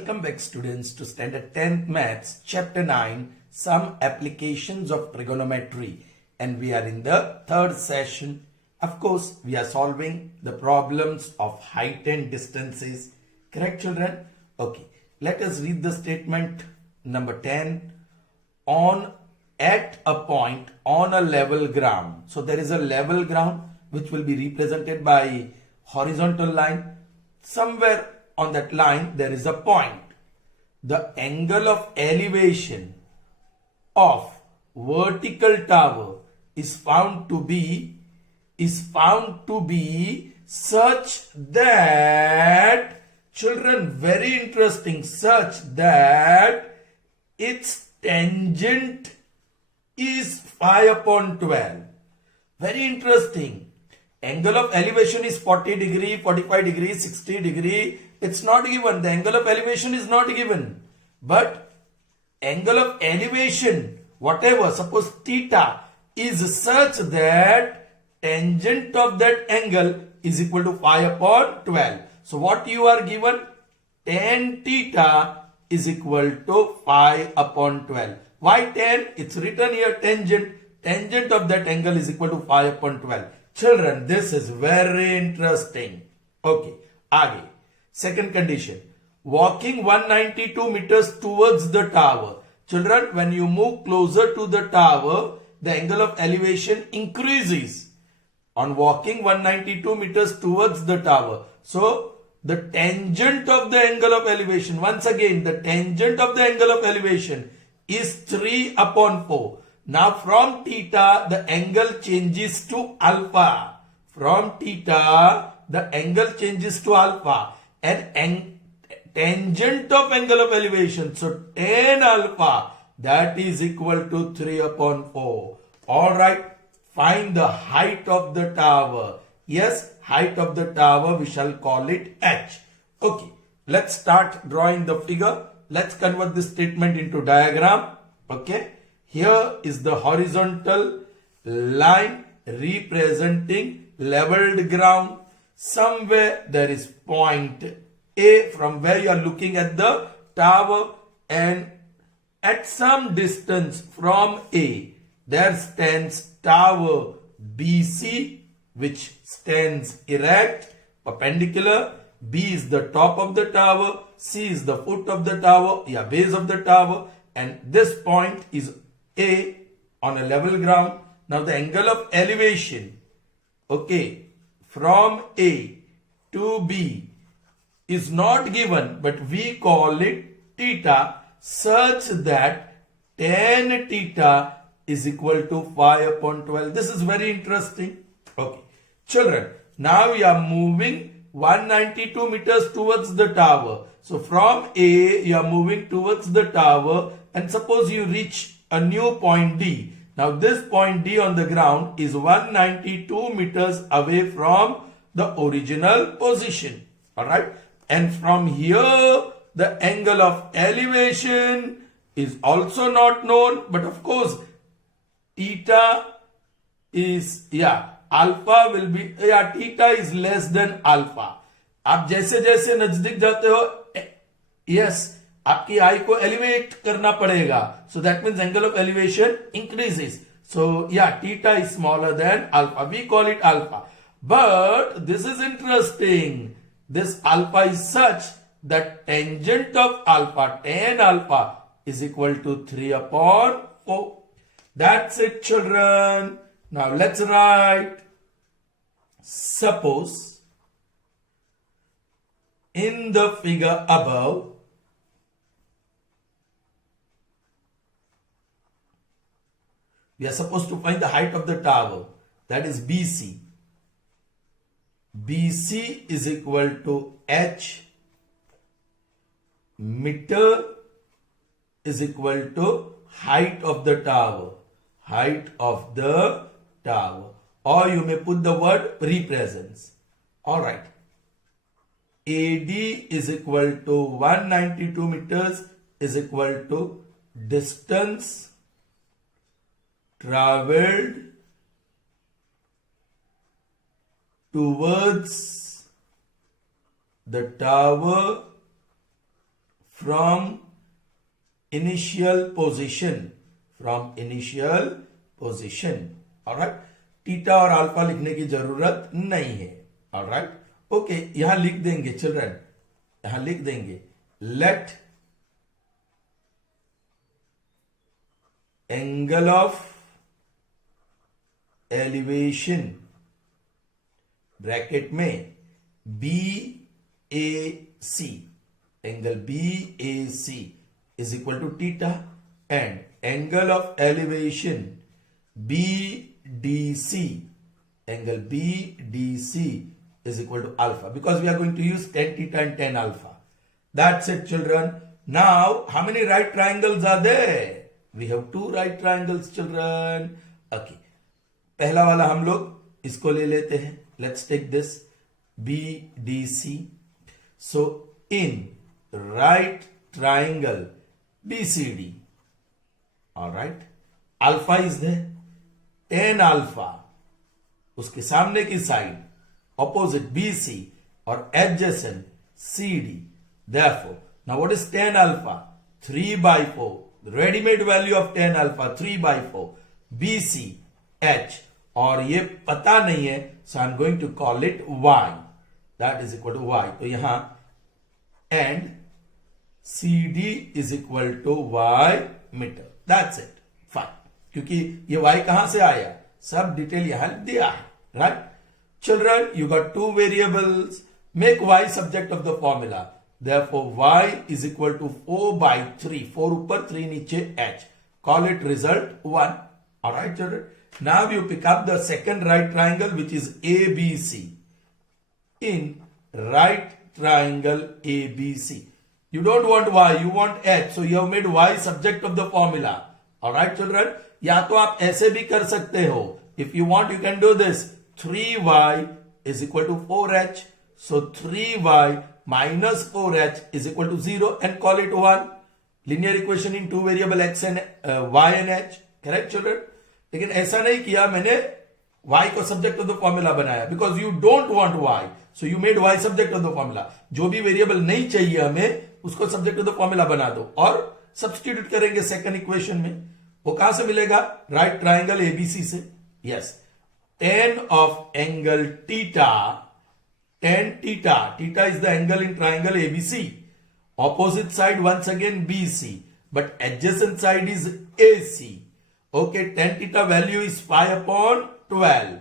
Welcome back students to Standard 10th Maths Chapter 9 Some Applications of Trigonometry, and we are in the third session. Of course, we are solving the problems of height and distances. Correct, children? Okay, let us read the statement number 10. At a point on a level ground. So there is a level ground which will be represented by horizontal line. Somewhere on that line there is a point. The angle of elevation of vertical tower is found to be such that, children, very interesting, such that its tangent is 5 upon 12. Very interesting. Angle of elevation is 40 degree, 45 degree, 60 degree. It's not given. The angle of elevation is not given. But angle of elevation, whatever, suppose theta, is such that tangent of that angle is equal to 5 upon 12. So what you are given? Tan theta is equal to 5 upon 12. Why tan? It's written here tangent. Tangent of that angle is equal to 5 upon 12. Children, this is very interesting. Okay, आगे. Second condition. Walking 192 meters towards the tower. Children, when you move closer to the tower, the angle of elevation increases. On walking 192 meters towards the tower. So, the tangent of the angle of elevation, once again, the tangent of the angle of elevation is 3 upon 4. Now from theta, the angle changes to alpha. From theta, the angle changes to alpha. And tangent of angle of elevation, so tan alpha, that is equal to 3 upon 4. Alright, find the height of the tower. Yes, height of the tower, we shall call it h. Okay, let's start drawing the figure. Let's convert this statement into diagram. Okay, here is the horizontal line representing leveled ground. Somewhere there is point A from where you are looking at the tower, and at some distance from A there stands tower BC, which stands erect, perpendicular. B is the top of the tower, C is the foot of the tower, base of the tower, and this point is A on a level ground. Now the angle of elevation, okay, from A to B is not given, but we call it theta, such that tan theta is equal to 5 upon 12. This is very interesting. Okay, children, now we are moving 192 meters towards the tower. So from A, you are moving towards the tower, and suppose you reach a new point D. Now this point D on the ground is 192 meters away from the original position. Alright, and from here, the angle of elevation is also not known, but of course, theta is, alpha will be, theta is less than alpha. आप जैसे जैसे नजदीक जाते हो, आपकी आई को elevate करना पड़ेगा. So that means angle of elevation increases. So theta is smaller than alpha. We call it alpha. But this is interesting. This alpha is such that tangent of alpha, tan alpha, is equal to 3 upon 4. That's it, children. Now let's write. Suppose in the figure above, we are supposed to find the height of the tower, that is BC. BC is equal to h, meter is equal to height of the tower. Height of the tower. Or you may put the word represents. Alright. AD is equal to 192 meters is equal to distance traveled towards the tower from initial position, from initial position. Alright, theta और alpha लिखने की जरूरत नहीं है. Alright, okay, यहां लिख देंगे children, यहां लिख देंगे let angle of elevation bracket में B A C, angle B A C is equal to theta and angle of elevation B D C, angle BDC is equal to alpha, because we are going to use tan theta and tan alpha. That's it, children. Now, how many right triangles are there? We have two right triangles, children. Okay. पहला वाला हम लोग इसको ले लेते हैं. Let's take this BDC. So, in right triangle BCD, all right, alpha is there. Tan alpha, उसके सामने की साइड ऑपोजिट BC और adjacent CD. Therefore, now what is tan alpha? 3/4. The ready-made value of tan alpha 3/4. BC H, और ये पता नहीं है, so I'm going to call it Y. That is equal to Y. तो यहां and CD is equal to Y metre. That's it. Fine. क्योंकि ये Y कहां से आया, सब डिटेल यहां दिया है. Right? Children, you got two variables. Make y subject of the formula. Therefore, y is equal to 4/3. 4 ऊपर 3 नीचे h. Call it result 1. Alright, children. Now you pick up the second right triangle, which is ABC. In right triangle ABC, you don't want y, you want h. So you have made y subject of the formula. Alright, children. या तो आप ऐसे भी कर सकते हो. If you want, you can do this. 3y is equal to 4h. So 3y minus 4h is equal to 0 and call it 1. Linear equation in two variable x and y and h. Correct, children? लेकिन ऐसा नहीं किया मैंने, y को subject of the formula बनाया because you don't want y. So you made y subject of the formula. जो भी variable नहीं चाहिए हमें, उसको subject of the formula बना दो और सब्स्टिट्यूट करेंगे सेकंड इक्वेशन में. वो कहां से मिलेगा? राइट ट्राइंगल एबीसी से. Yes, tan of angle theta, tan theta, theta is the angle in triangle ABC. Opposite side once again BC, but adjacent side is AC. Okay, tan theta value is 5/12.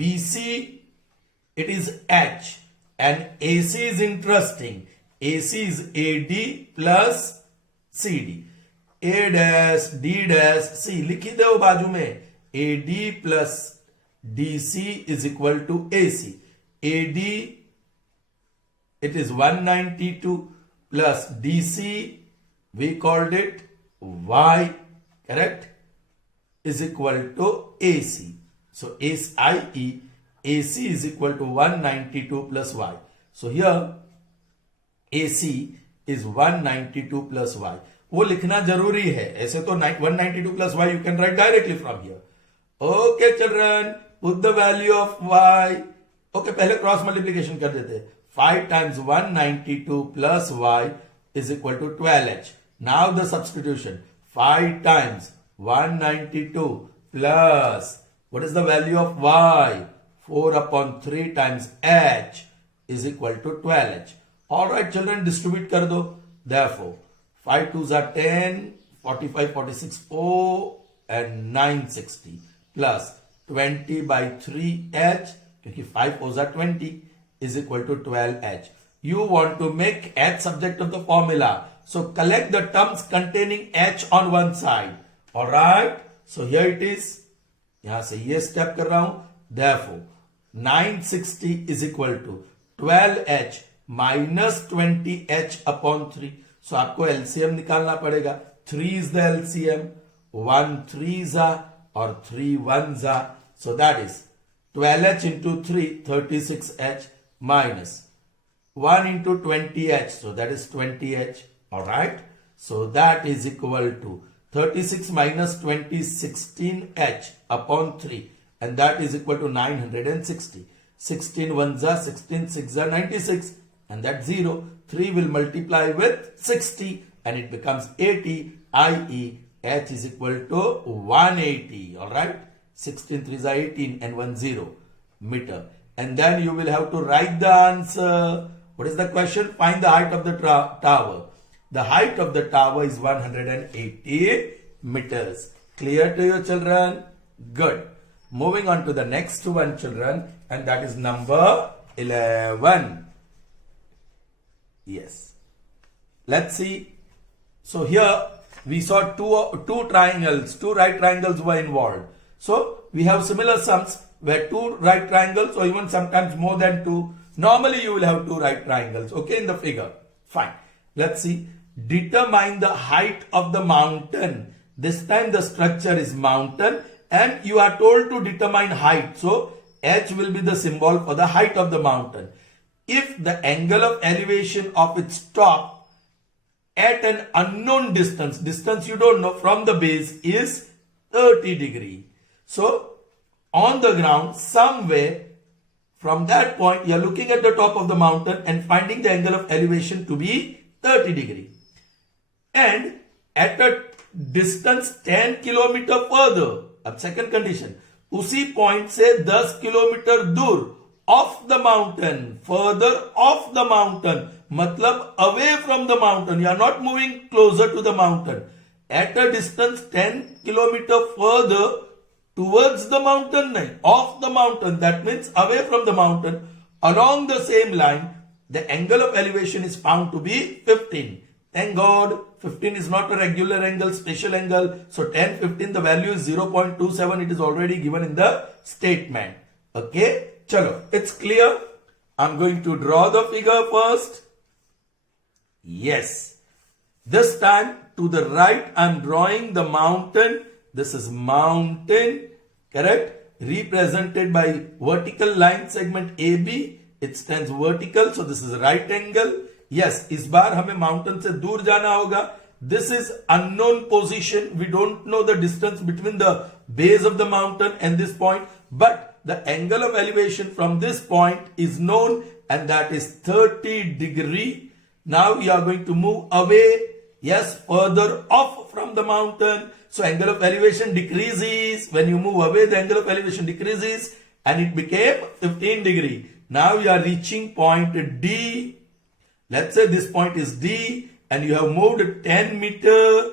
BC, it is H, and AC is interesting. AC is AD plus CD. A dash D dash C लिखी दो बाजू में. AD plus DC is equal to AC. AD, it is 192 plus DC, we called it Y, correct, is equal to AC. So IE, AC is equal to 192 plus Y. So here AC is 192 plus Y. वो लिखना जरूरी है, ऐसे तो 192 plus Y you can write directly from here. Okay, children, put the value of y. Okay, पहले cross multiplication कर देते. 5 times 192 plus y is equal to 12h. Now the substitution. 5 times 192 plus, what is the value of y? 4/3 times h is equal to 12h. Alright, children, distribute कर दो. Therefore, 5 2s are 10, 45, 46, 4 and 960 plus 20/3h, क्योंकि 5 4s are 20, is equal to 12h. You want to make h subject of the formula. So collect the terms containing h on one side. Alright. So here it is. यहां से ये step कर रहा हूं. Therefore, 960 is equal to 12h minus 20h/3. So आपको LCM निकालना पड़ेगा. 3 is the LCM. 1 3s are or 3 1s are. So that is 12h into 3, 36h minus 1 into 20h. So that is 20h. Alright. So that is equal to 36 minus 20, 16h/3. And that is equal to 960. 16 1s are 16, 6 are 96. And that's 0. 3 will multiply with 60 and it becomes 80, i.e. h is equal to 180. Alright, 16 3s are 18 and 1 0 meter. And then you will have to write the answer. What is the question? Find the height of the tower. The height of the tower is 180 meters. Clear to you, children? Good. Moving on to the next one, children, and that is number 11. Yes. Let's see. So here we saw two triangles, two right triangles were involved. So we have similar sums where two right triangles or even sometimes more than two. Normally you will have two right triangles, okay, in the figure. Fine. Let's see. Determine the height of the mountain. This time the structure is mountain and you are told to determine height. So h will be the symbol for the height of the mountain. If the angle of elevation of its top at an unknown distance you don't know, from the base is 30 degree. So on the ground somewhere from that point you are looking at the top of the mountain and finding the angle of elevation to be 30 degree. And at a distance 10 kilometer further, अब second condition, उसी point से 10 kilometre दूर off the mountain, further off the mountain, मतलब away from the mountain, you are not moving closer to the mountain. At a distance 10 kilometer further towards the mountain, off the mountain, that means away from the mountain, along the same line, the angle of elevation is found to be 15. Thank God, 15 is not a regular angle, special angle. So 10, 15, the value is 0.27. It is already given in the statement. Okay, chalo, it's clear. I'm going to draw the figure first. Yes. This time to the right, I'm drawing the mountain. This is mountain, correct? Represented by vertical line segment AB. It stands vertical, so this is right angle. Yes, इस बार हमें mountain से दूर जाना होगा. This is unknown position. We don't know the distance between the base of the mountain and this point. But the angle of elevation from this point is known and that is 30 degree. Now we are going to move away. Yes, further off from the mountain. So angle of elevation decreases. When you move away, the angle of elevation decreases and it became 15 degree. Now you are reaching point D. Let's say this point is D and you have moved 10 meter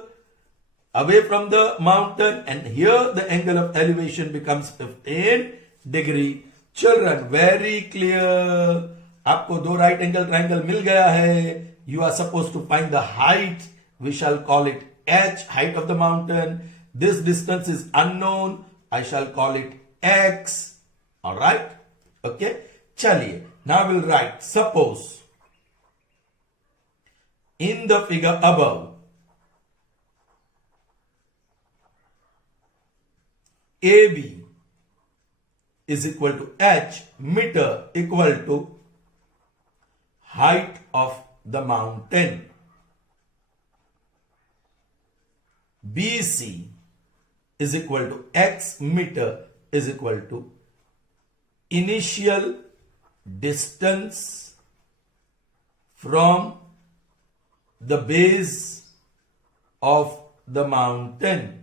away from the mountain and here the angle of elevation becomes 15 degree. Children, very clear. आपको दो right angle triangle मिल गया है. You are supposed to find the height. We shall call it h, height of the mountain. This distance is unknown. I shall call it x. Alright? Okay? चलिए. Now we'll write. Suppose in the figure above, AB is equal to h, meter equal to height of the mountain. BC is equal to x, meter is equal to initial distance from the base of the mountain.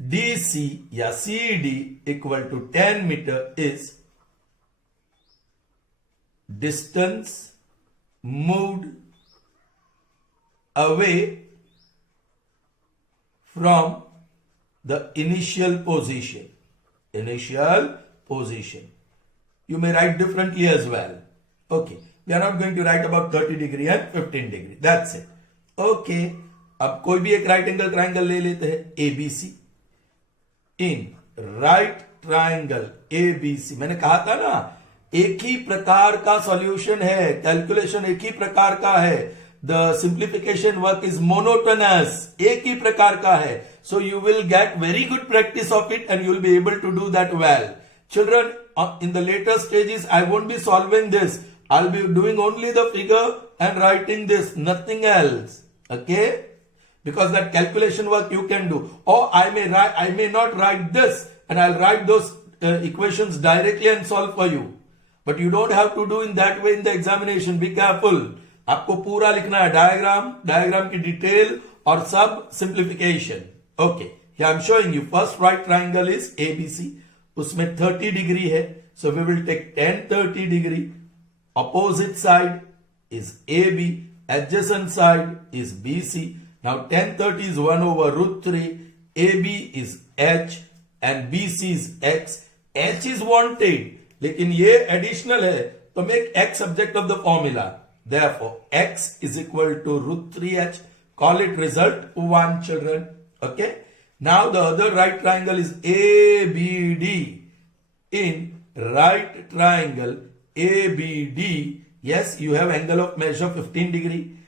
DC या CD equal to 10 meter is distance moved away from the initial position. Initial position. You may write differently as well. Okay. We are not going to write about 30 degree and 15 degree. That's it. Okay. अब कोई भी एक right angle triangle ले लेते हैं ABC. In right triangle ABC, मैंने कहा था ना, एक ही प्रकार का सॉल्यूशन है, कैलकुलेशन एक ही प्रकार का है. The simplification work is monotonous, एक ही प्रकार का है. So you will get very good practice of it and you will be able to do that well. Children, in the later stages, I won't be solving this. I'll be doing only the figure and writing this, nothing else. Okay? Because that calculation work you can do. Or I may not write this and I'll write those equations directly and solve for you. but you don't have to do in that way in the examination. Be careful. आपको पूरा लिखना है, diagram की detail और सब simplification. Okay, here I'm showing you first right triangle is ABC. उसमें 30 degree है, so we will take tan 30 degree. Opposite side is AB, adjacent side is BC. Now tan 30 is 1 over root 3, AB is H and BC is X. H is wanted, लेकिन ये additional है, तो make X subject of the formula. Therefore, X is equal to root 3H. Call it result 1, children. Okay. Now the other right triangle is ABD. In right triangle ABD, yes, you have angle of measure 15 degree.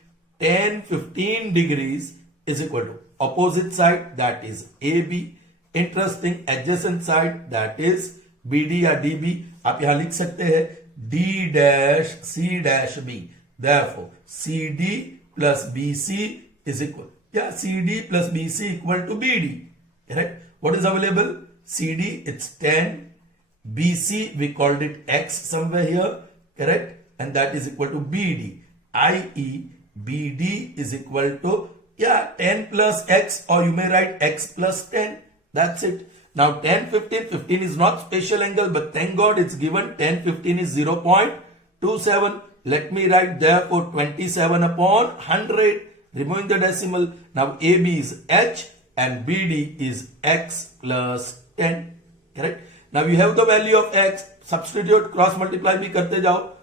Tan 15 degrees is equal to opposite side, that is AB. Interesting, adjacent side, that is BD या DB. आप यहां लिख सकते हैं D dash C dash B. Therefore, CD plus BC is equal. Yeah, CD plus BC equal to BD. Correct? What is available? CD, it's 10. BC, we called it X somewhere here. Correct? And that is equal to BD. I.e. BD is equal to, 10 plus X, or you may write X plus 10. That's it. Now, tan 15, 15 is not special angle, but thank God it's given. Tan 15 is 0.27. Let me write therefore 27 upon 100. Removing the decimal. Now AB is H and BD is X plus 10. Correct? Now you have the value of X. Substitute, cross multiply bhi karte jao.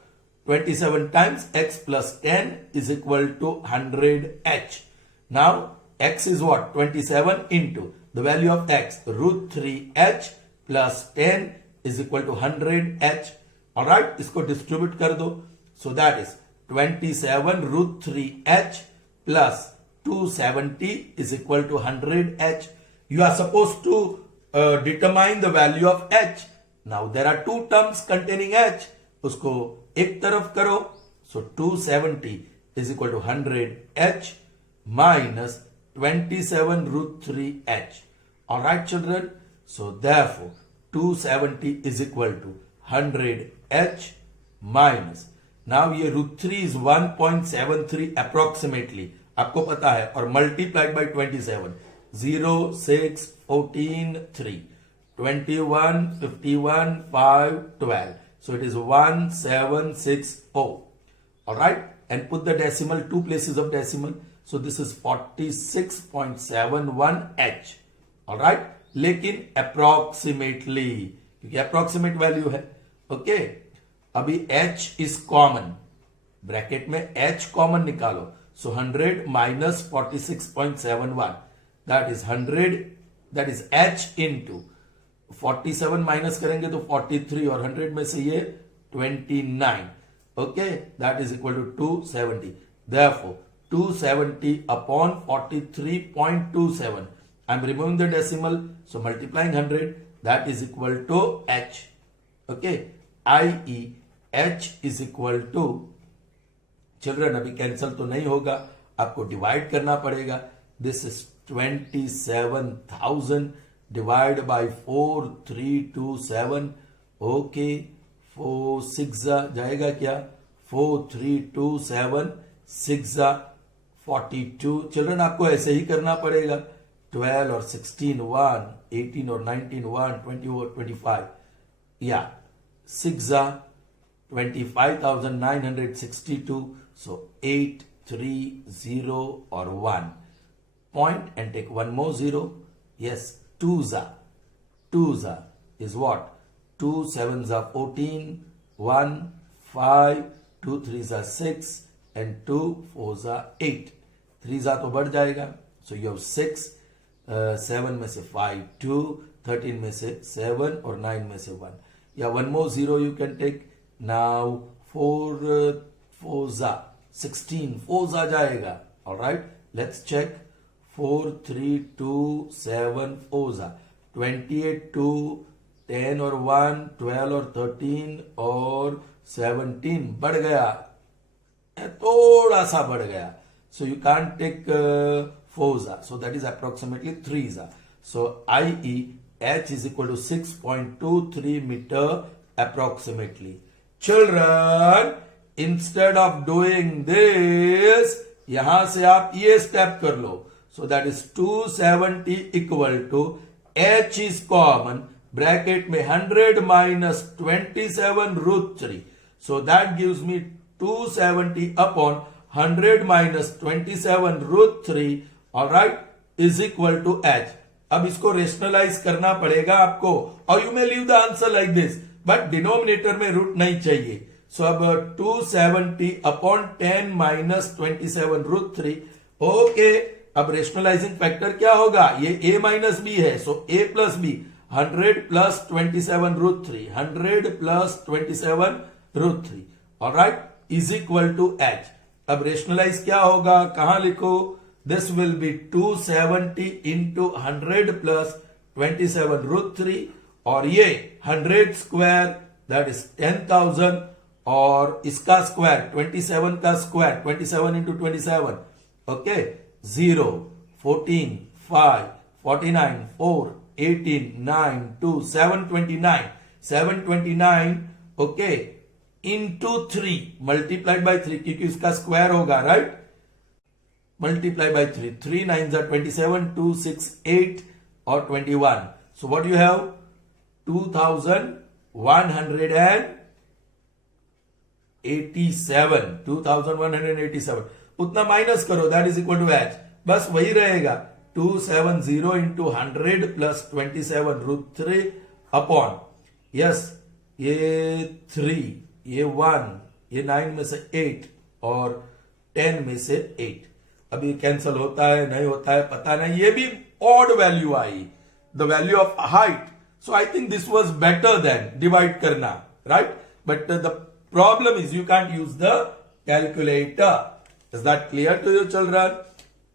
27 times X plus 10 is equal to 100H. Now X is what? 27 into the value of X, root 3H plus 10 is equal to 100H. Alright, isko distribute kar do. So that is 27 root 3H plus 270 is equal to 100H. You are supposed to determine the value of H. Now there are two terms containing H. Usko ek taraf karo. So 270 is equal to 100H minus 27 root 3H. Alright, children. So therefore 270 is equal to 100H minus, now ये root 3 is 1.73 approximately, आपको पता है, और multiplied by 27, 0, 6, 14, 3, 21, 51, 5, 12. So it is 1760. Alright, and put the decimal, two places of decimal. So this is 46.71H. Alright, लेकिन approximately, क्योंकि approximate value है. Okay, अभी H is common, bracket में H common निकालो. So 100 minus 46.71, that is 100, that is H into 47 minus करेंगे तो 43, और 100 में से ये 29. Okay, that is equal to 270. Therefore 270 upon 43.27. I'm removing the decimal, so multiplying 100, that is equal to H. Okay, i.e. H is equal to, children अभी cancel तो नहीं होगा, आपको डिवाइड करना पड़ेगा. This is 27,000 divided by 4327. Okay, 4 6 जाएगा क्या, 4327 6 42. Children आपको ऐसे ही करना पड़ेगा. 12 और 16 1, 18 और 19 1, 20 और 25. Yeah, 6 25,962. So 8 3 0 or 1 point and take one more 0. Yes, 2 is what? 2 7s are 14, 1 5, 2 3s are 6 and 2 4s are 8. 3s तो बढ़ जाएगा. So you have 6, 7 में से 5 2, 13 में से 7 और 9 में से 1. Yeah, one more 0 you can take. Now 4 4s are 16, 4s आ जाएगा. Alright, let's check. 4 3 2 7 4s are 28 2, 10 और 1, 12 और 13 और 17. बढ़ गया, थोड़ा सा बढ़ गया. So you can't take 4s. So that is approximately 3s. So i.e. H is equal to 6.23 meter approximately. Children instead of doing this, यहां से आप ये स्टेप कर लो. So that is 270 equal to h is common, bracket में 100 minus 27 root 3. So that gives me 270 upon 100 minus 27 root 3, alright, is equal to h. अब इसको rationalise करना पड़ेगा आपको, और you may leave the answer like this, but denominator में root नहीं चाहिए. सो अब 270 अपॉन 10 माइनस 27 रूट 3. ओके, अब रेशनलाइजिंग फैक्टर क्या होगा, ये a माइनस बी है, so a plus B, 100 plus 27 root 3, 100 plus 27 root 3, alright, is equal to h. अब रेशनलाइज क्या होगा, कहां लिखो, this will be 270 into 100 plus 27 root 3, और ये 100 स्क्वायर दैट इज 10,000, और इसका स्क्वायर 27 का square 27 into 27, okay, 0, 14, 5, 49, 4, 18, 9, 2, 729, 729, okay, into 3 multiplied by 3, क्योंकि उसका स्क्वायर होगा, राइट, मल्टीप्लाई बाई 3, 3 9 are 27, 2 6 8 और 21. So what do you have, 2187, 2187. उतना माइनस करो, that is equal to h. बस वही रहेगा, 270 into 100 plus 27 root 3 upon, yes, ये 3, ये 1, ये 9 में से 8 और 10 में से 8. अभी कैंसल होता है नहीं होता है पता नहीं, ये भी ऑड वैल्यू आई, the value of height. So I think this was better than divide करना, right, but the problem is you can't use the calculator. Is that clear to you children?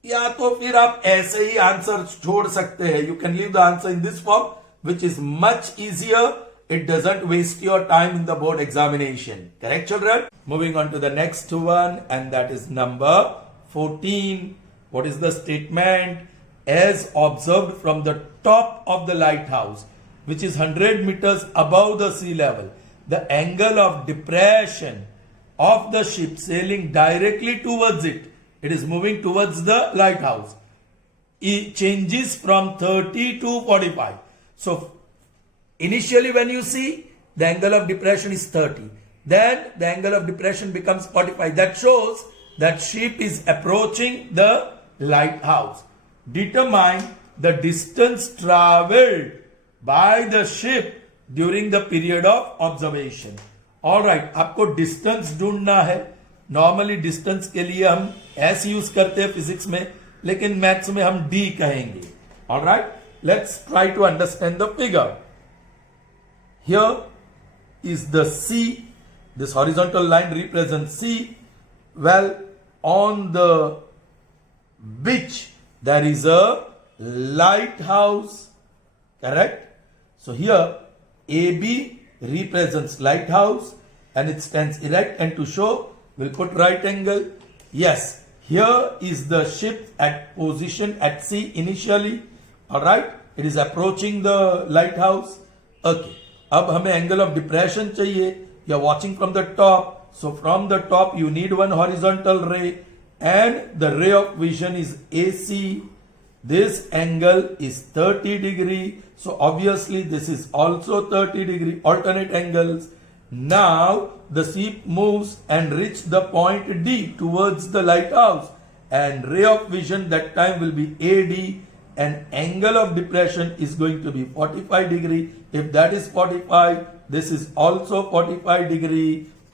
या तो फिर आप ऐसे ही आंसर छोड़ सकते हैं, you can leave the answer in this form which is much easier. It doesn't waste your time in the board examination. Correct, children? Moving on to the next one, and that is number 14. What is the statement? As observed from the top of the lighthouse, which is 100 meters above the sea level, the angle of depression of the ship sailing directly towards it, it is moving towards the lighthouse, it changes from 30 to 45. So, initially when you see, the angle of depression is 30. Then the angle of depression becomes 45. That shows that ship is approaching the lighthouse. Determine the distance traveled by the ship during the period of observation. Alright, आपको distance ढूंढना है. Normally distance के लिए हम S use करते हैं physics में, लेकिन मैथ्स में हम D कहेंगे. Alright, let's try to understand the figure. Here is the sea. This horizontal line represents sea. Well, on the beach there is a lighthouse. Correct? So here AB represents lighthouse and it stands erect, and to show we'll put right angle. Yes, here is the ship at position at sea initially. Alright, it is approaching the lighthouse. Okay. अब हमें angle of depression चाहिए. You are watching from the top, so from the top you need one horizontal ray, and the ray of vision is AC. This angle is 30 degree, so obviously this is also 30 degree, alternate angles. Now the ship moves and reach the point D towards the lighthouse, and ray of vision that time will be AD, and angle of depression is going to be 45 degree. If that is 45, this is also 45 degree.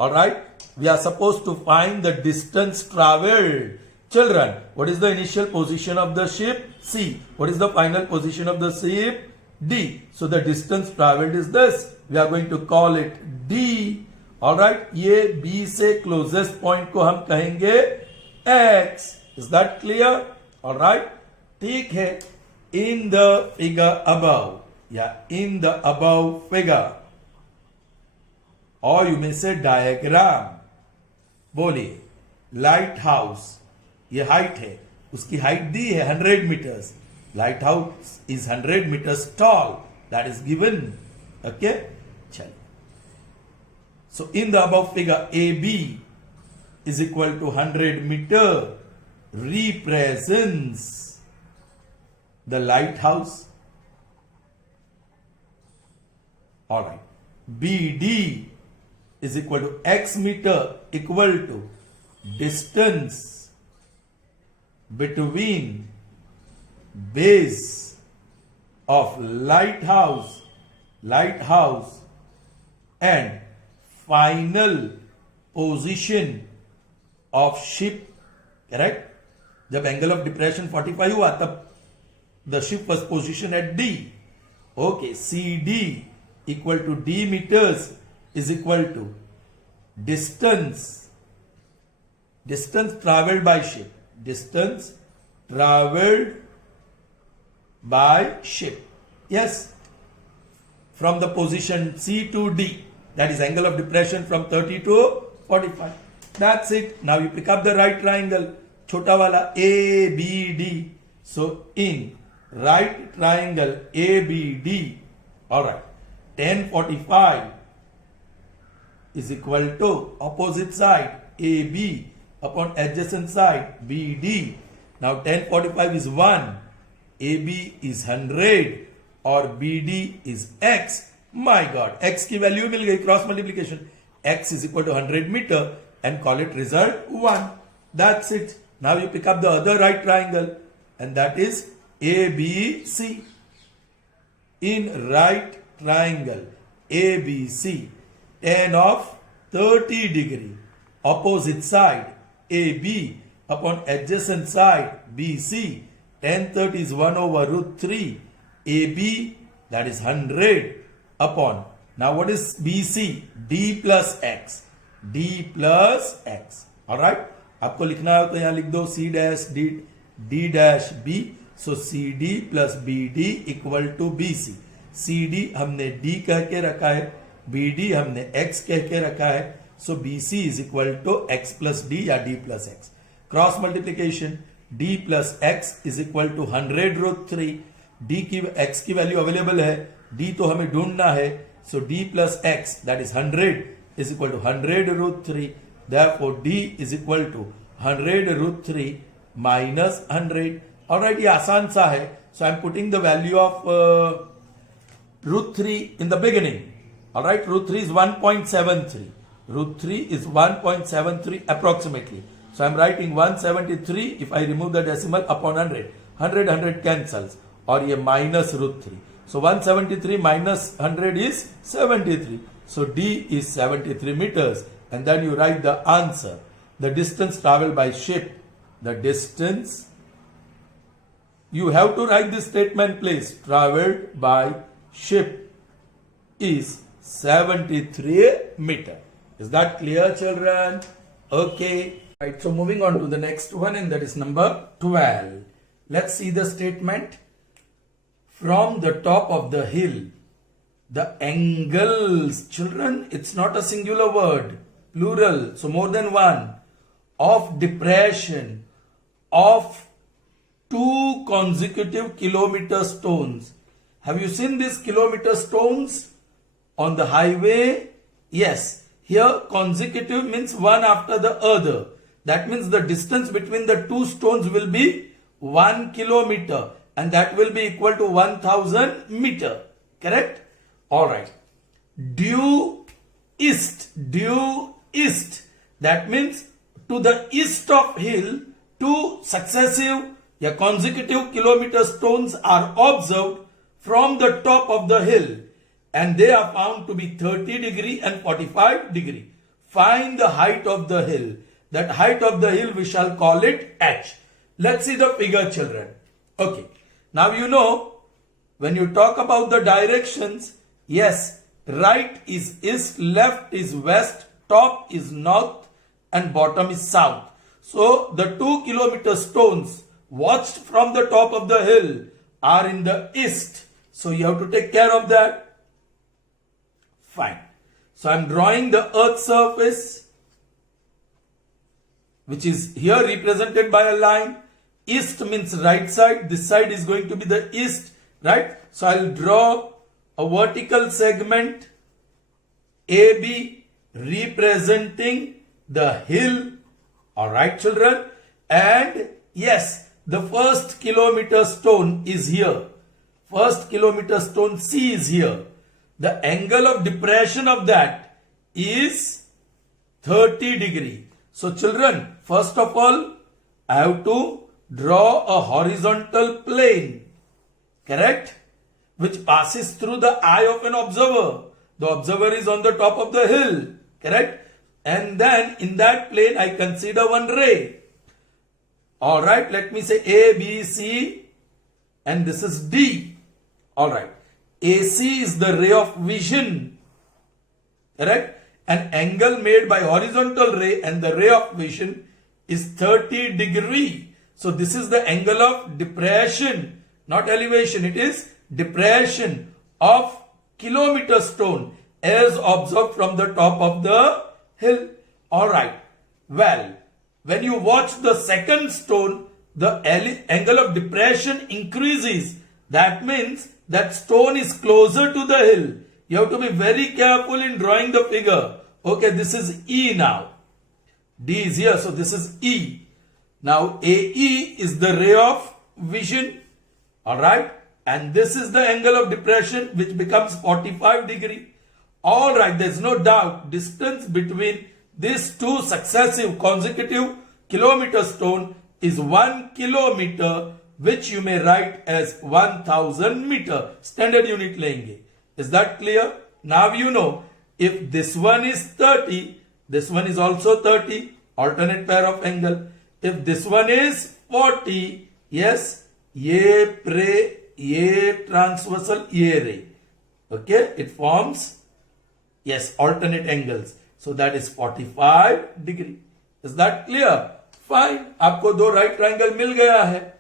Alright, we are supposed to find the distance traveled. Children, what is the initial position of the ship? C. What is the final position of the ship? D. So the distance traveled is this. We are going to call it D. Alright, ये B से closest point को हम कहेंगे X. Is that clear? Alright, ठीक है. In the figure above, in the above figure, or you may say diagram, बोलिए, lighthouse, ये height है, उसकी हाइट दी है 100 metres. Lighthouse is 100 metres tall, that is given. Okay, चलिए. So in the above figure, AB is equal to 100 meter represents the lighthouse. Alright. BD is equal to X meter equal to distance between base of lighthouse and final position of ship. Correct? जब angle of depression 45 हुआ तब the ship was positioned at D. Okay, CD equal to D meters is equal to distance traveled by ship. Distance traveled by ship. Yes. From the position C to D. That is angle of depression from 30 to 45. That's it. Now you pick up the right triangle. Chota wala ABD. So in right triangle ABD. Alright. 1045 is equal to opposite side AB upon adjacent side BD. Now 1045 is 1. AB is 100 और BD is X. My God, X की value मिल गई, cross multiplication. X is equal to 100 meter and call it result 1. That's it. Now you pick up the other right triangle and that is ABC. In right triangle ABC, tan of 30 degree, opposite side AB upon adjacent side BC, tan 30 is 1 over root 3, AB that is 100 upon, now what is BC? D plus X. D plus X. Alright, आपको लिखना है तो यहाँ लिख दो C dash D dash B. So CD plus BD equal to BC. CD हमने D कह के रखा है, BD हमने X कह के रखा है. So BC is equal to X plus D या D plus X. Cross multiplication D plus X is equal to 100 root 3. D की X की वैल्यू अवेलेबल है, D तो हमें ढूंढना है. So D plus X that is 100 is equal to 100 root 3. Therefore D is equal to 100 root 3 minus 100. Alright, ये आसान सा है. So I am putting the value of root 3 in the beginning. Alright, root 3 is 1.73. Root 3 is 1.73 approximately. So I am writing 173 if I remove the decimal upon 100. 100 cancels. और ये minus root 3. So 173 minus 100 is 73. So D is 73 meters. And then you write the answer. The distance traveled by ship. The distance. You have to write this statement please. Traveled by ship is 73 meter. Is that clear children? Okay. Right. So moving on to the next one and that is number 12. Let's see the statement. From the top of the hill, the angles, children, it's not a singular word, plural, so more than one, of depression of 2 consecutive kilometer stones. Have you seen these kilometer stones on the highway? Yes. Here consecutive means one after the other. That means the distance between the 2 stones will be 1 kilometer. And that will be equal to 1000 meter. Correct? Alright. Due east. That means to the east of hill, 2 successive consecutive kilometer stones are observed from the top of the hill. And they are found to be 30 degree and 45 degree. Find the height of the hill. That height of the hill we shall call it H. Let's see the figure children. Okay. Now you know, when you talk about the directions, yes, right is east, left is west, top is north and bottom is south. So the 2 kilometer stones watched from the top of the hill are in the east. So you have to take care of that. Fine. So I am drawing the earth surface, which is here represented by a line. East means right side. This side is going to be the east, right? So I'll draw a vertical segment AB representing the hill. All right, children. And yes, the first kilometer stone is here. First kilometer stone C is here. The angle of depression of that is 30 degree. So children, first of all, I have to draw a horizontal plane, correct? Which passes through the eye of an observer. The observer is on the top of the hill, correct? And then in that plane, I consider one ray. All right, let me say A, B, C, and this is D. All right, AC is the ray of vision, correct? An angle made by horizontal ray and the ray of vision is 30 degree. So this is the angle of depression, not elevation. It is depression of kilometer stone as observed from the top of the hill. All right. Well, when you watch the second stone, the angle of depression increases. That means that stone is closer to the hill. You have to be very careful in drawing the figure. Okay, this is E now. D is here, so this is E. Now AE is the ray of vision. Alright, and this is the angle of depression which becomes 45 degree. Alright, there is no doubt distance between these two successive consecutive kilometer stone is 1 kilometer, which you may write as 1000 meter. Standard unit lenge. Is that clear? Now you know if this one is 30, this one is also 30, alternate pair of angle. If this one is 40, yes, ye pre, ye transversal, ye ray. Okay, it forms, yes, alternate angles. So that is 45 degree. Is that clear? Fine. आपको दो right triangle मिल गया है.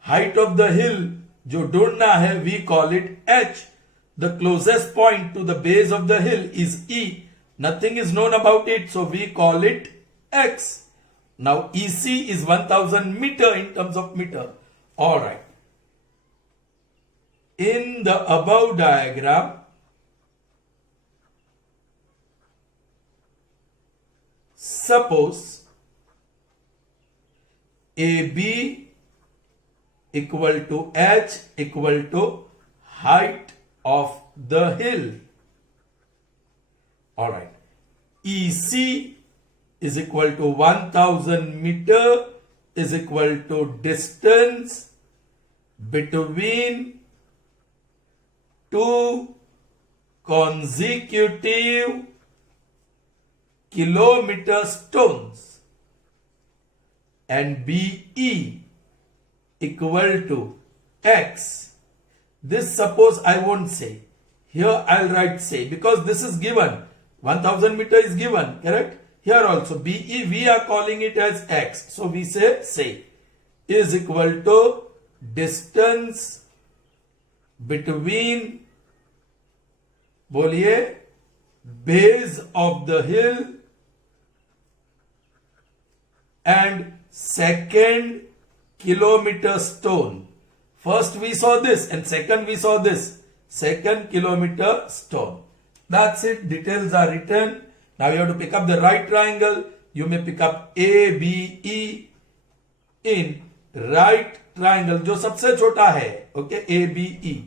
Height of the hill जो ढूंढना है, we call it H. The closest point to the base of the hill is E. Nothing is known about it, so we call it X. Now EC is 1000 meter in terms of meter. Alright. In the above diagram, suppose AB equal to H equal to height of the hill. Alright. EC is equal to 1000 meter is equal to distance between two consecutive kilometer stones, and BE equal to X. This suppose I won't say. Here I'll write say because this is given. 1000 meter is given, correct? Here also BE we are calling it as X. So we say is equal to distance between बोलिए base of the hill and second kilometer stone. First we saw this and second we saw this. Second kilometer stone. That's it. Details are written. Now you have to pick up the right triangle. You may pick up ABE in right triangle. जो सबसे छोटा है. Okay, ABE.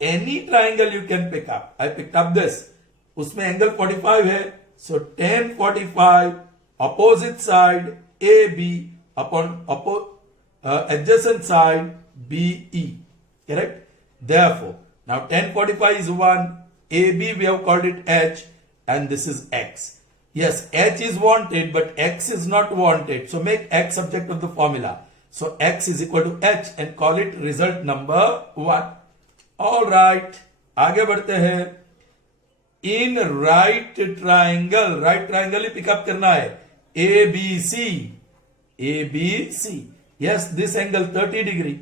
Any triangle you can pick up. I picked up this. उसमें angle 45 है. So tan 45 opposite side AB upon adjacent side BE. Correct? Therefore, now tan 45 is 1. AB we have called it H and this is X. Yes, H is wanted but X is not wanted. So make X subject of the formula. So X is equal to H and call it result number 1. Alright, आगे बढ़ते हैं. In right triangle he pick up करना है. ABC. Yes, this angle 30 degree.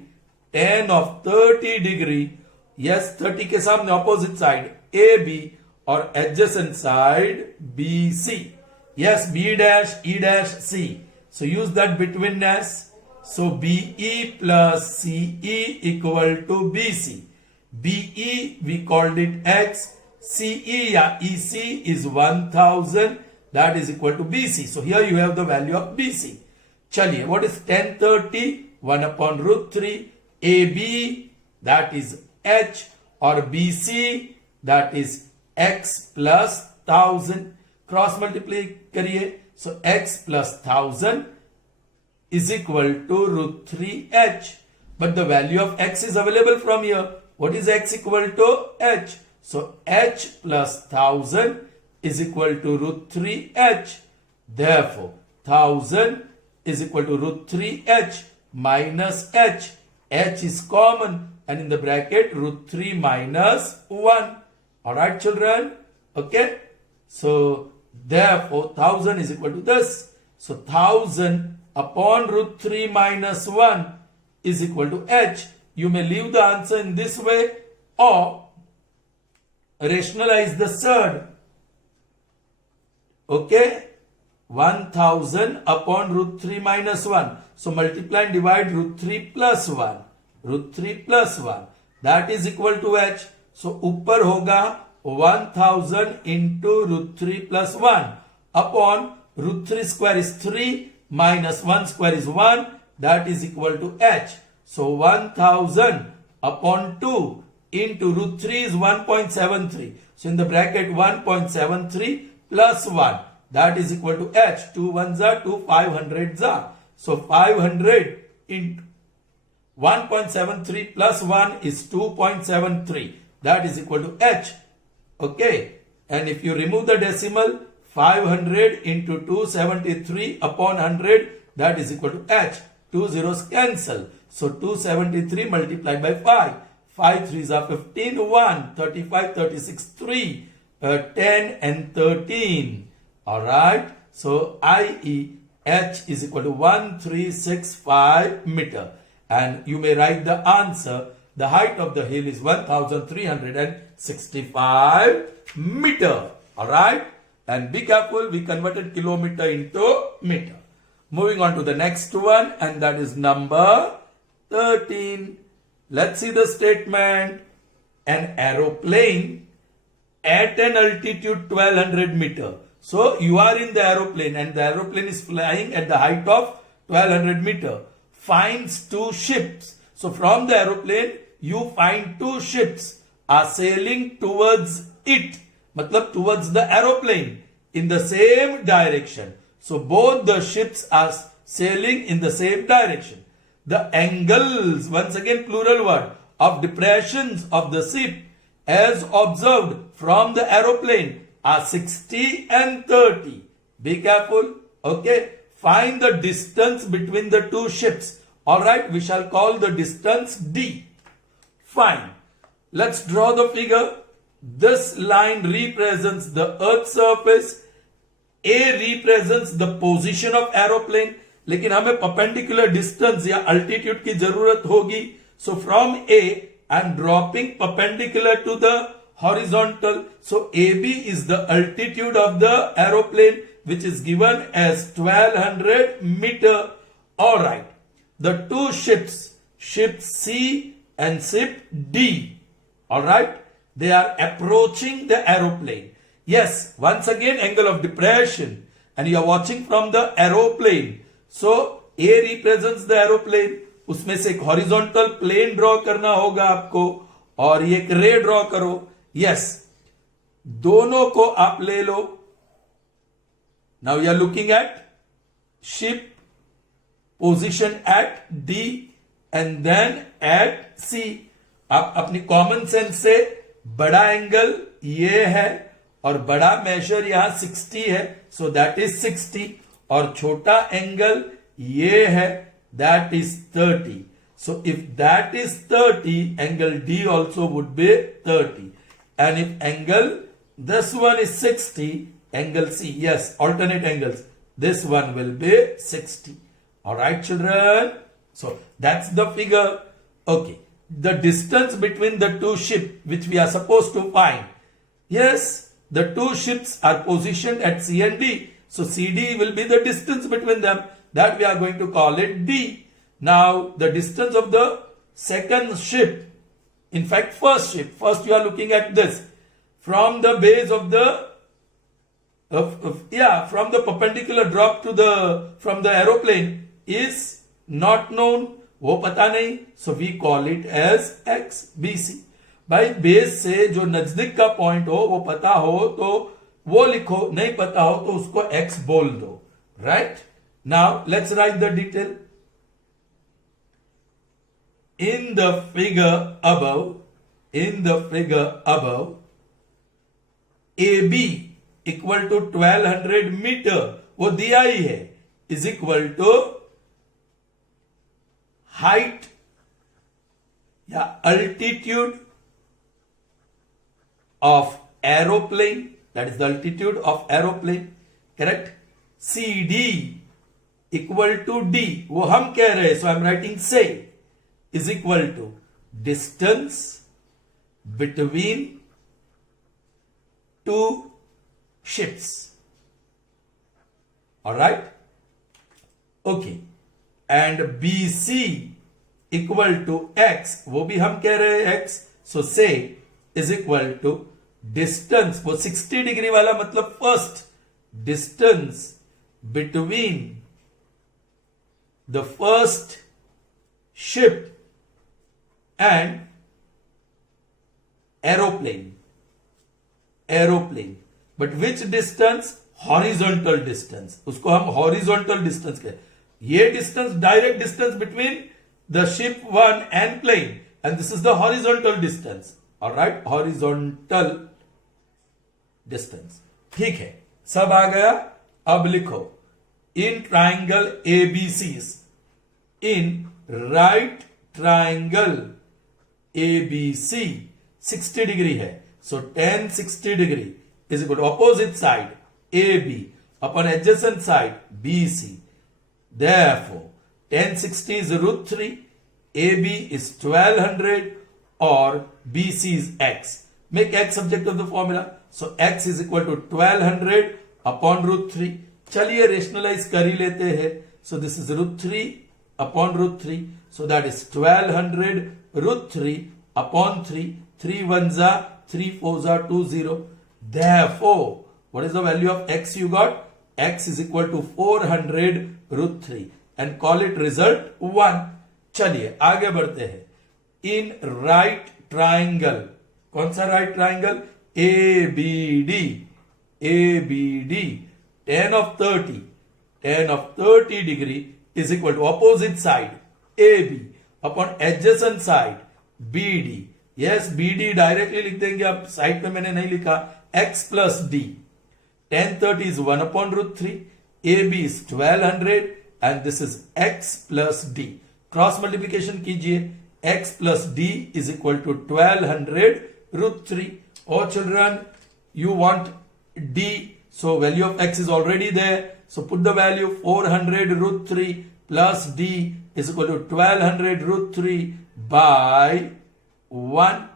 Tan of 30 degree. Yes, 30 के सामने opposite side AB और adjacent side BC. Yes, B dash, E dash, C. So use that betweenness. So BE plus CE equal to BC. BE we called it X CE या EC is 1000, that is equal to BC. So here you have the value of BC. Chaliye, what is 1030? 1 upon root 3. AB, that is H, or BC, that is X plus 1000. Cross multiply kariye. So X plus 1000 is equal to root 3H. But the value of X is available from here. What is X equal to? H. So H plus 1000 is equal to root 3H. Therefore, 1000 is equal to root 3H minus H. H is common, and in the bracket root 3 minus 1. Alright children? Okay? So, therefore 1000 is equal to this. So 1000 upon root 3 minus 1 is equal to H. You may leave the answer in this way or rationalize the third. Okay? 1000 upon root 3 minus 1. So multiply and divide root 3 plus 1. Root 3 plus 1. That is equal to H. So ऊपर होगा 1000 into root 3 plus 1 upon root 3 square is 3 minus 1 square is 1. That is equal to H. So 1000 upon 2 into root 3 is 1.73. So in the bracket 1.73 plus 1. That is equal to H. 2 ones are 2, 500s are. So 500 into 1.73 plus 1 is 2.73. That is equal to H. Okay. And if you remove the decimal, 500 into 273 upon 100, that is equal to H. 2 zeros cancel. So 273 multiplied by 5. 5 3s are 15, 1, 35, 36, 3, 10 and 13. Alright. So i.e. H is equal to 1365 meter. And you may write the answer. The height of the hill is 1365 meter. Alright. And be careful, we converted kilometer into meter. Moving on to the next one, and that is number 13. Let's see the statement. An aeroplane at an altitude 1200 meter. So you are in the aeroplane and the aeroplane is flying at the height of 1200 meter. Finds two ships. So from the aeroplane you find two ships are sailing towards it. Matlab towards the aeroplane in the same direction. So both the ships are sailing in the same direction. The angles, once again plural word, of depressions of the ship as observed from the aeroplane are 60 and 30. Be careful. Okay. Find the distance between the two ships. Alright. We shall call the distance D. Fine. Let's draw the figure. This line represents the earth's surface. A represents the position of aeroplane. लेकिन हमें perpendicular distance या altitude की जरूरत होगी. So from A, I am dropping perpendicular to the horizontal. So AB is the altitude of the aeroplane, which is given as 1200 meter. Alright. The two ships, ship C and ship D. Alright. They are approaching the aeroplane. Yes, once again angle of depression. And you are watching from the aeroplane. So A represents the aeroplane. उसमें से एक horizontal plane draw करना होगा आपको और ये एक ray draw करो. यस, दोनों को आप ले लो. Now you are looking at ship position at D and then at C. आप अपनी कॉमन सेंस से बड़ा एंगल ये है और बड़ा मेजर यहां 60 है, सो दैट इज 60. और छोटा एंगल ये है, that is 30. So if that is 30, angle D also would be 30. And if angle, this one is 60, angle C, yes, alternate angles, this one will be 60. Alright children? So that's the figure. Okay. The distance between the two ships which we are supposed to find. Yes, the two ships are positioned at C and D. So CD will be the distance between them. That we are going to call it D. Now, the distance of the second ship, in fact, first ship, first you are looking at this. from the base of the from the perpendicular drop to the from the aeroplane is not known, वो पता नहीं, so we call it as x BC. भाई base से जो नजदीक का point हो वो पता हो तो वो लिखो, नहीं पता हो तो उसको x बोल दो, right? Now let's write the detail. In the figure above, AB equal to 1200 metre, वो दिया ही है, is equal to height या altitude of aeroplane, that is the altitude of aeroplane, correct? CD equal to D, वो हम कह रहे हैं, so I'm writing say, is equal to distance between two ships. All right? Okay. And BC equal to X, वो भी हम कह रहे हैं X, so say is equal to distance, वो 60 डिग्री वाला मतलब first distance between the first ship and aeroplane, but which distance? Horizontal distance, उसको हम horizontal distance कहते हैं. ये distance direct distance between the ship one and plane, and this is the horizontal distance. All right, horizontal distance. ठीक है, सब आ गया. अब लिखो in triangle ABCs, in right triangle ABC 60 degree है, so tan 60 degree is equal to opposite side AB upon adjacent side BC. Therefore, tan 60 is root 3, AB is 1200 or BC is X. Make X subject of the formula. So X is equal to 1200 upon root 3. चलिए rationalise कर ही लेते हैं. So this is root 3 upon root 3. So that is 1200 root 3 upon 3. 3 ones are 3 fours are 20. Therefore, what is the value of X you got? X is equal to 400 root 3 and call it result 1. चलिए आगे बढ़ते हैं. In right triangle, कौन सा right triangle? ABD, tan of 30 degree is equal to opposite side AB upon adjacent side BD. Yes, BD directly लिख देंगे, अब side पे मैंने नहीं लिखा. X plus D. tan 30 is 1 upon root 3. AB is 1200 and this is X plus D. Cross multiplication कीजिए. X plus D is equal to 1200 root 3. Oh children, you want D, so value of X is already there. So put the value 400 root 3 plus D is equal to 1200 root 3 by 1.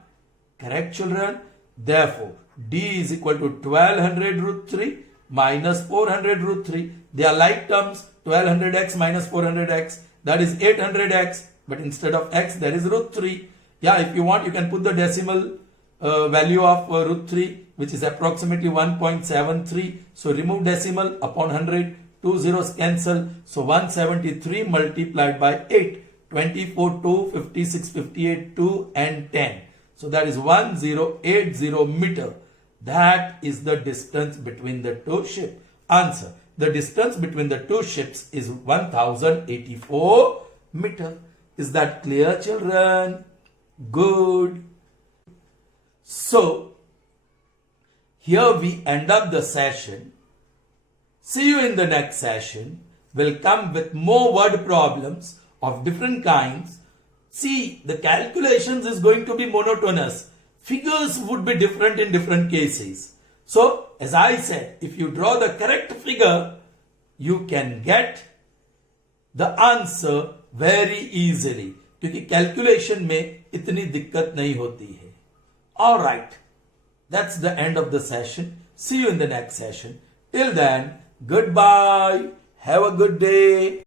Correct children? Therefore, D is equal to 1200 root 3 minus 400 root 3. They are like terms. 1200x minus 400x, that is 800x, but instead of x there is root 3. Yeah, if you want you can put the decimal value of root 3, which is approximately 1.73. So remove decimal upon 100, 2 zeros cancel. So 173 multiplied by 8, 24, 2, 56, 58, 2 and 10. So that is 1080 meter. That is the distance between the two ships. Answer. The distance between the two ships is 1084 meter. Is that clear, children? Good. So, here we end up the session. See you in the next session. We'll come with more word problems of different kinds. See, the calculations is going to be monotonous. Figures would be different in different cases. So, as I said, if you draw the correct figure, you can get the answer very easily. क्योंकि calculation में इतनी दिक्कत नहीं होती है. Alright, that's the end of the session. See you in the next session. Till then, goodbye. Have a good day.